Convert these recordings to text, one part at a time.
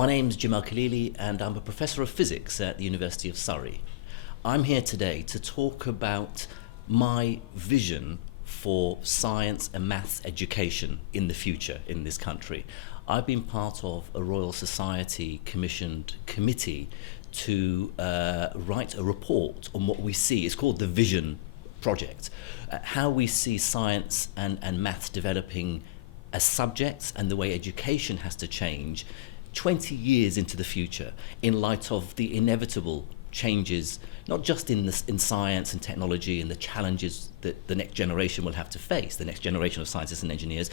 My name's Jim Al-Khalili and I'm a Professor of Physics at the University of Surrey. I'm here today to talk about my vision for science and maths education in the future in this country. I've been part of a Royal Society commissioned committee to write a report on what we see. It's called the Vision Project, how we see science and maths developing as subjects and the way education has to change 20 years into the future in light of the inevitable changes, not just in science and technology and the challenges that the next generation will have to face, the next generation of scientists and engineers,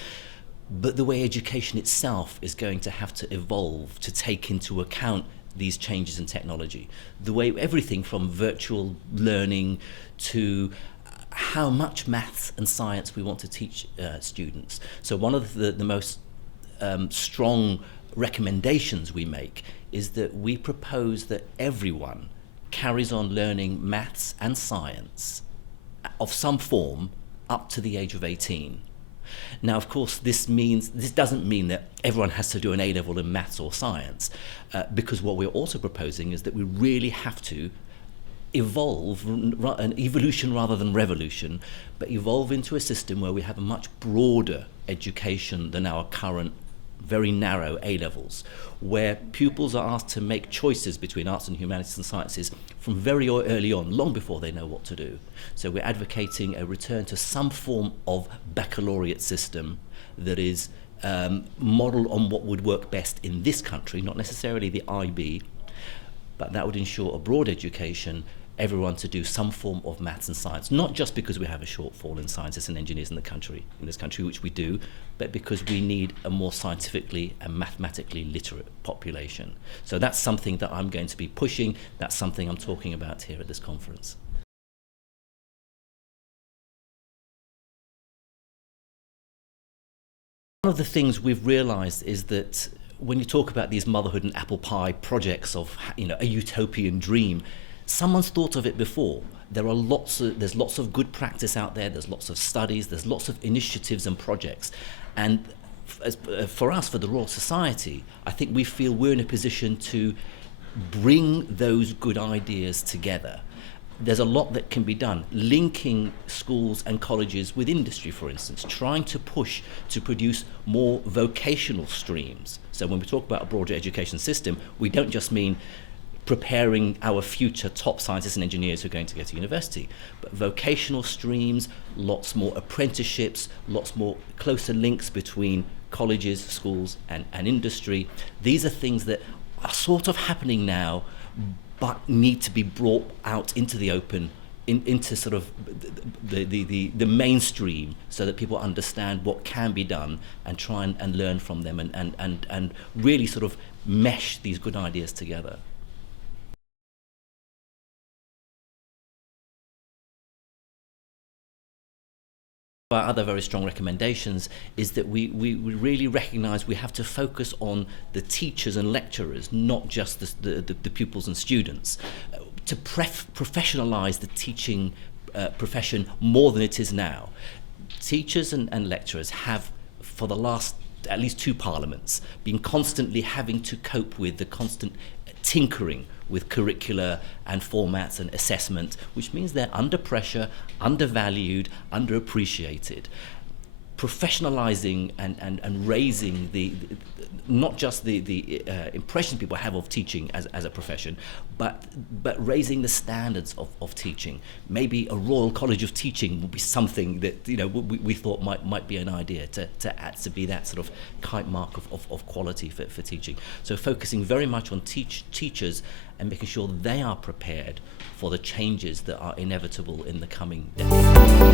but the way education itself is going to have to evolve to take into account these changes in technology. The way everything from virtual learning to how much maths and science we want to teach students. So one of the most strong recommendations we make is that we propose that everyone carries on learning maths and science of some form up to the age of 18. Now, of course, this doesn't mean that everyone has to do an A-level in maths or science, because what we're also proposing is that we really have to evolve, an evolution rather than revolution, but evolve into a system where we have a much broader education than our current very narrow A-levels, where pupils are asked to make choices between arts and humanities and sciences from very early on, long before they know what to do. So we're advocating a return to some form of baccalaureate system that is modelled on what would work best in this country, not necessarily the IB, but that would ensure a broad education, everyone to do some form of maths and science, not just because we have a shortfall in scientists and engineers in this country, which we do, but because we need a more scientifically and mathematically literate population. So that's something that I'm going to be pushing, that's something I'm talking about here at this conference. One of the things we've realized is that when you talk about these motherhood and apple pie projects of, a utopian dream, someone's thought of it before. There's lots of good practice out there, there's lots of studies, there's lots of initiatives and projects. And for us, for the Royal Society, I think we feel we're in a position to bring those good ideas together. There's a lot that can be done, linking schools and colleges with industry, for instance, trying to push to produce more vocational streams. So when we talk about a broader education system, we don't just mean preparing our future top scientists and engineers who are going to go to university, but vocational streams, lots more apprenticeships, lots more closer links between colleges, schools and industry. These are things that are sort of happening now, but need to be brought out into the open, into sort of the mainstream, so that people understand what can be done and try and learn from them and really sort of mesh these good ideas together. Our other very strong recommendations is that we really recognise we have to focus on the teachers and lecturers, not just the pupils and students, to professionalise the teaching profession more than it is now. Teachers and lecturers have, for the last at least 2 parliaments, been constantly having to cope with the constant tinkering with curricula and formats and assessment, which means they're under pressure, undervalued, underappreciated. Professionalising and raising not just the impression people have of teaching as a profession, but raising the standards of teaching. Maybe a Royal College of Teaching would be something that we thought might be an idea to be that sort of kite mark of quality for teaching. So focusing very much on teachers and making sure they are prepared for the changes that are inevitable in the coming decades.